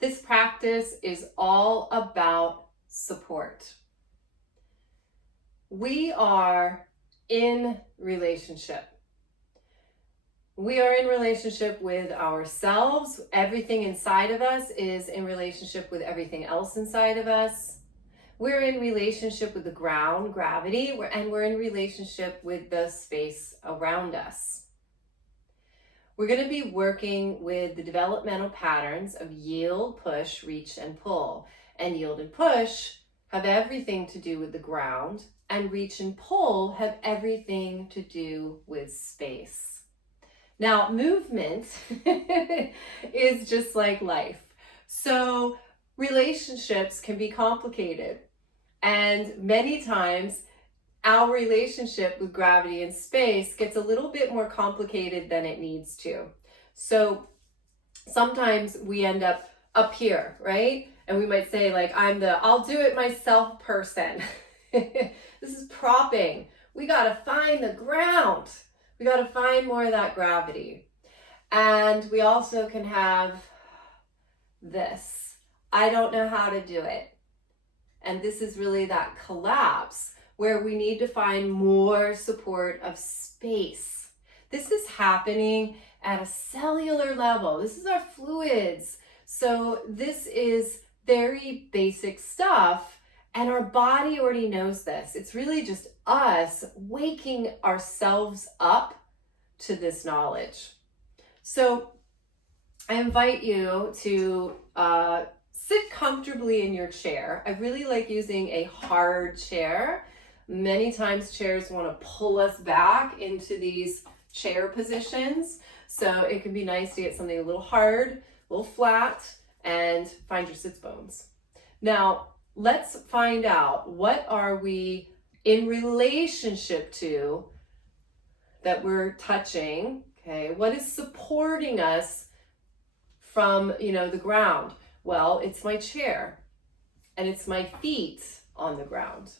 This practice is all about support. We are in relationship. We are in relationship with ourselves. Everything inside of us is in relationship with everything else inside of us. We're in relationship with the ground, gravity, and we're in relationship with the space around us. We're going to be working with the developmental patterns of yield, push, reach, and pull. And yield and push have everything to do with the ground, and reach and pull have everything to do with space. Now, movement is just like life. So relationships can be complicated. And many times our relationship with gravity and space gets a little bit more complicated than it needs to. So sometimes we end up here, right? And we might say like, I'm the I'll do it myself person. This is propping. We got to find the ground. We got to find more of that gravity. And we also can have this. I don't know how to do it. And this is really that collapse where we need to find more support of space. This is happening at a cellular level. This is our fluids. So this is very basic stuff, and our body already knows this. It's really just us waking ourselves up to this knowledge. So I invite you to sit comfortably in your chair. I really like using a hard chair. Many times chairs want to pull us back into these chair positions. So it can be nice to get something a little hard, a little flat, and find your sits bones. Now, let's find out, what are we in relationship to that we're touching? Okay, what is supporting us from, the ground? Well, it's my chair, and it's my feet on the ground.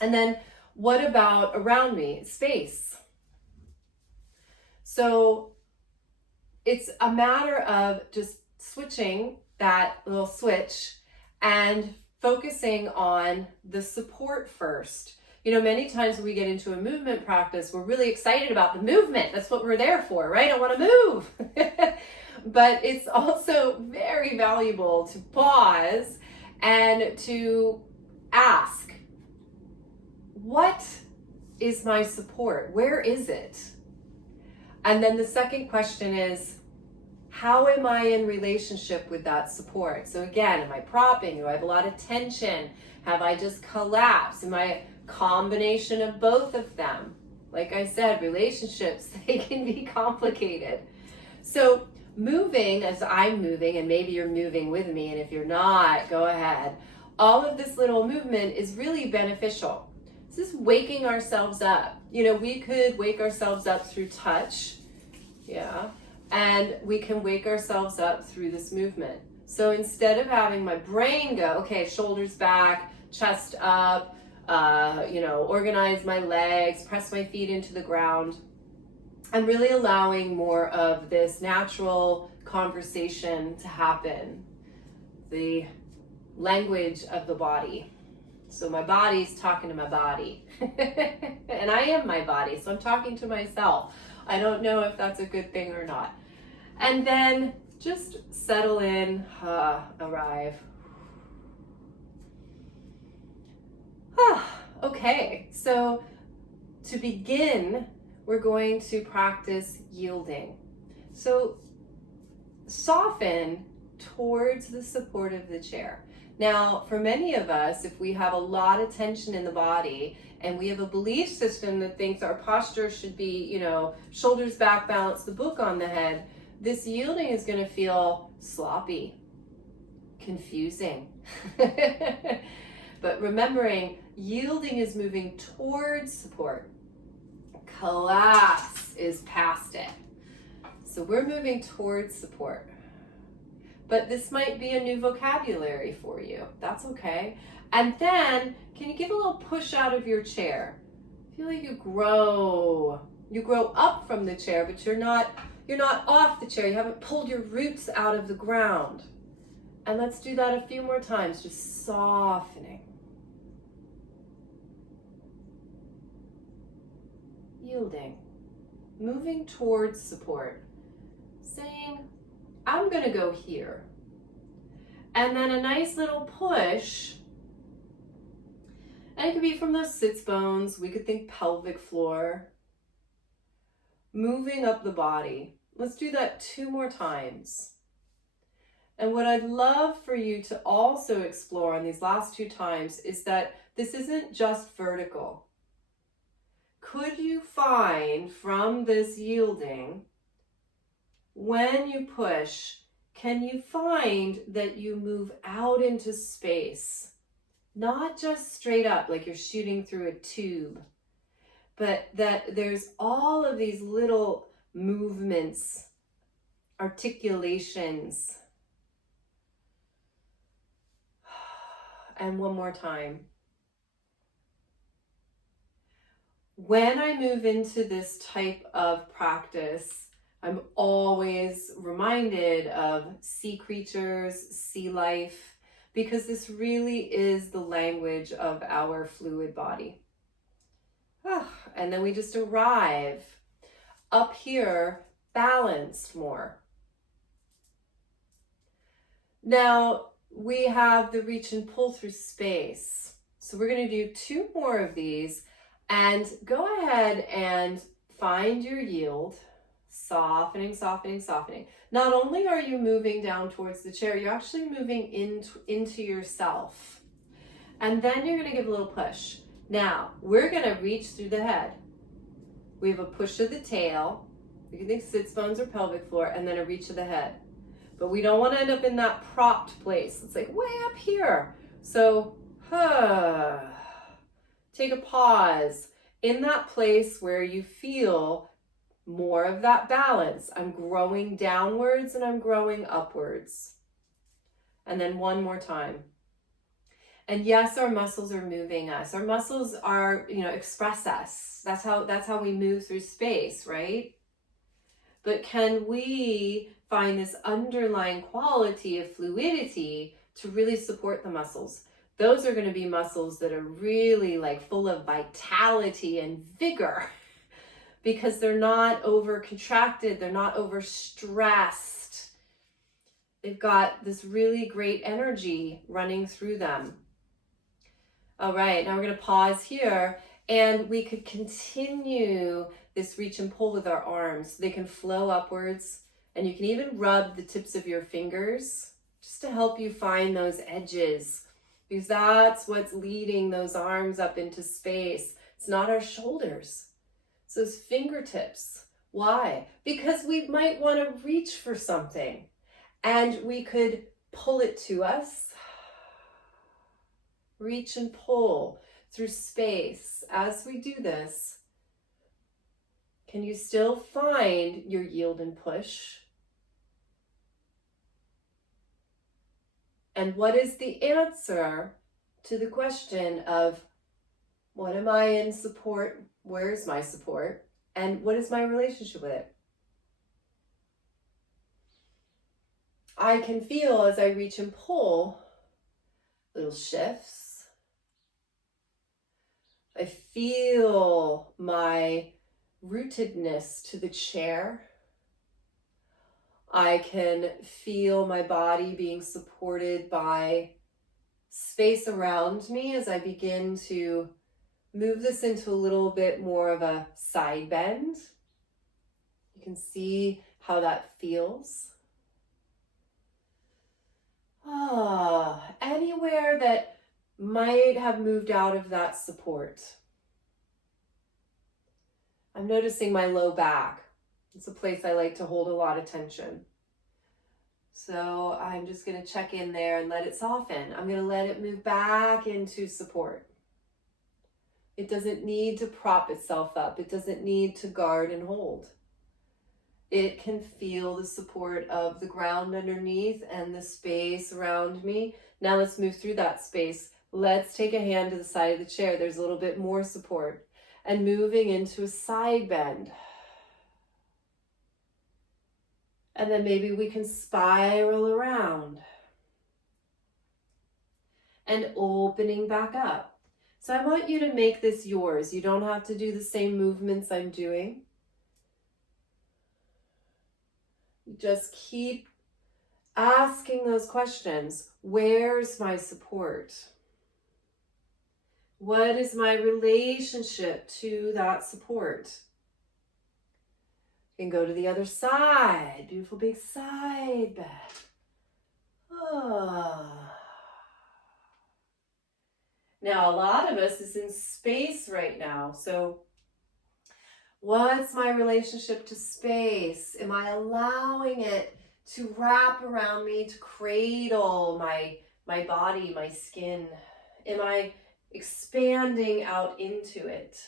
And then what about around me? Space. So it's a matter of just switching that little switch and focusing on the support first. Many times when we get into a movement practice, we're really excited about the movement. That's what we're there for, right? I want to move. But it's also very valuable to pause and to ask, what is my support? Where is it? And then the second question is, how am I in relationship with that support? So again, am I propping? Do I have a lot of tension? Have I just collapsed? Am I a combination of both of them? Like I said, relationships, they can be complicated. So moving as I'm moving, and maybe you're moving with me, and if you're not, go ahead. All of this little movement is really beneficial. This is waking ourselves up. We could wake ourselves up through touch, and we can wake ourselves up through this movement. So instead of having my brain go, okay, shoulders back, chest up, organize my legs, press my feet into the ground, I'm really allowing more of this natural conversation to happen. The language of the body. So my body's talking to my body. And I am my body, so I'm talking to myself. I don't know if that's a good thing or not. And then just settle in, arrive. Okay, so to begin, we're going to practice yielding. So soften towards the support of the chair. Now, for many of us, if we have a lot of tension in the body and we have a belief system that thinks our posture should be, shoulders back, balance the book on the head, this yielding is going to feel sloppy, confusing. But remembering, yielding is moving towards support. Collapse is past it. So we're moving towards support. But this might be a new vocabulary for you. That's okay. And then, can you give a little push out of your chair? Feel like you grow. You grow up from the chair, but you're not off the chair. You haven't pulled your roots out of the ground. And let's do that a few more times, just softening. Yielding. Moving towards support. Saying, I'm going to go here. And then a nice little push. And it could be from those sits bones. We could think pelvic floor. Moving up the body. Let's do that 2 more times. And what I'd love for you to also explore on these last 2 times is that this isn't just vertical. Could you find from this yielding, when you push, can you find that you move out into space? Not just straight up like you're shooting through a tube, but that there's all of these little movements, articulations. And one more time. When I move into this type of practice, I'm always reminded of sea creatures, sea life, because this really is the language of our fluid body. And then we just arrive up here, balanced more. Now, we have the reach and pull through space. So we're going to do 2 more of these, and go ahead and find your yield. Softening, softening, softening. Not only are you moving down towards the chair, you're actually moving into yourself. And then you're going to give a little push. Now, we're going to reach through the head. We have a push of the tail. You can think sits bones or pelvic floor, and then a reach of the head. But we don't want to end up in that propped place. It's like way up here. So, take a pause in that place where you feel more of that balance. I'm growing downwards and I'm growing upwards. And then one more time. And yes, our muscles are moving us. Our muscles are, express us. That's how we move through space, right? But can we find this underlying quality of fluidity to really support the muscles? Those are going to be muscles that are really like full of vitality and vigor because they're not over contracted, they're not over stressed. They've got this really great energy running through them. All right, now we're going to pause here, and we could continue this reach and pull with our arms. They can flow upwards, and you can even rub the tips of your fingers just to help you find those edges, because that's what's leading those arms up into space. It's not our shoulders. It's those fingertips. Why? Because we might want to reach for something, and we could pull it to us. Reach and pull through space. As we do this, can you still find your yield and push? And what is the answer to the question of what am I in support? Where's my support? And what is my relationship with it? I can feel as I reach and pull little shifts. I feel my rootedness to the chair. I can feel my body being supported by space around me as I begin to move this into a little bit more of a side bend. You can see how that feels. Anywhere that might have moved out of that support. I'm noticing my low back. It's a place I like to hold a lot of tension. So I'm just going to check in there and let it soften. I'm going to let it move back into support. It doesn't need to prop itself up. It doesn't need to guard and hold. It can feel the support of the ground underneath and the space around me. Now let's move through that space. Let's take a hand to the side of the chair. There's a little bit more support. And moving into a side bend. And then maybe we can spiral around. and opening back up. So I want you to make this yours. You don't have to do the same movements I'm doing. Just keep asking those questions. Where's my support? What is my relationship to that support? You can go to the other side. Beautiful big side bend. Now, a lot of us is in space right now. So what's my relationship to space? Am I allowing it to wrap around me, to cradle my body, my skin? Am I expanding out into it?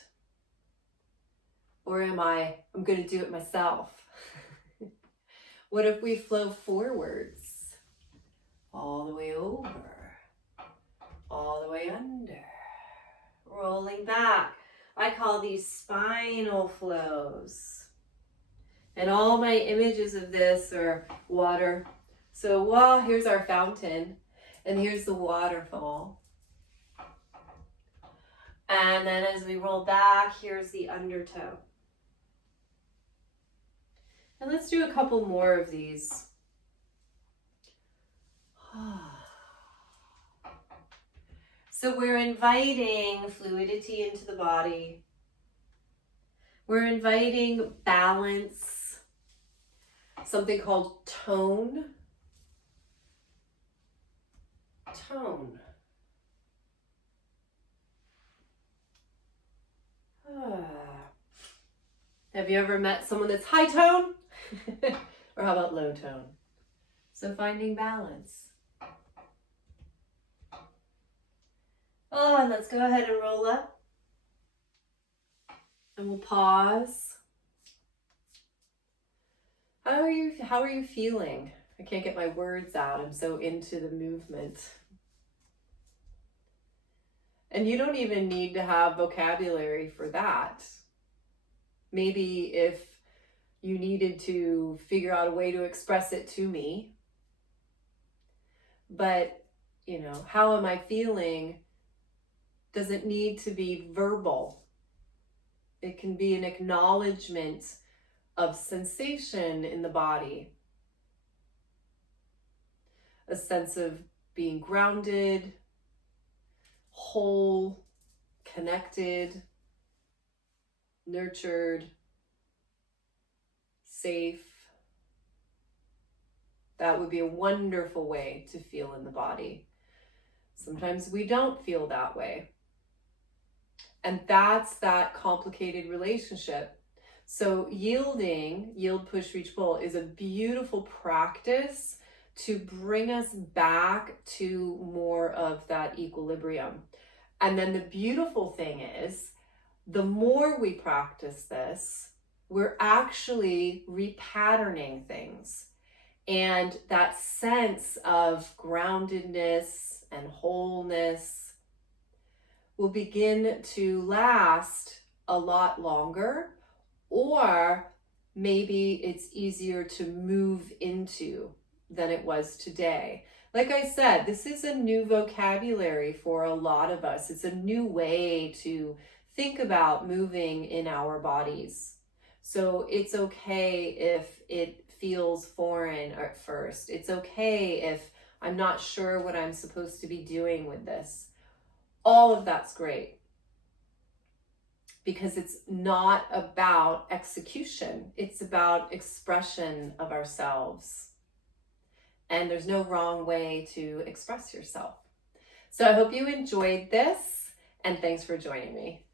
Or am I'm going to do it myself? What if we flow forwards, all the way over, all the way under, rolling back? I call these spinal flows. And all my images of this are water. So, here's our fountain, and here's the waterfall. And then as we roll back, here's the undertow. And let's do a couple more of these. So we're inviting fluidity into the body. We're inviting balance, something called tone. Tone. Have you ever met someone that's high tone? Or how about low tone? So finding balance. And let's go ahead and roll up. And we'll pause. How are you feeling? I can't get my words out. I'm so into the movement. And you don't even need to have vocabulary for that. Maybe if you needed to figure out a way to express it to me. But, how am I feeling doesn't need to be verbal. It can be an acknowledgement of sensation in the body. A sense of being grounded, whole, connected, nurtured, safe. That would be a wonderful way to feel in the body. Sometimes we don't feel that way. And that's that complicated relationship. So yielding, yield, push, reach, pull is a beautiful practice to bring us back to more of that equilibrium. And then the beautiful thing is, the more we practice this, we're actually repatterning things. And that sense of groundedness and wholeness will begin to last a lot longer, or maybe it's easier to move into than it was today. Like I said, this is a new vocabulary for a lot of us. It's a new way to think about moving in our bodies. So it's okay if it feels foreign at first. It's okay if I'm not sure what I'm supposed to be doing with this. All of that's great, because it's not about execution. It's about expression of ourselves. And there's no wrong way to express yourself. So I hope you enjoyed this, and thanks for joining me.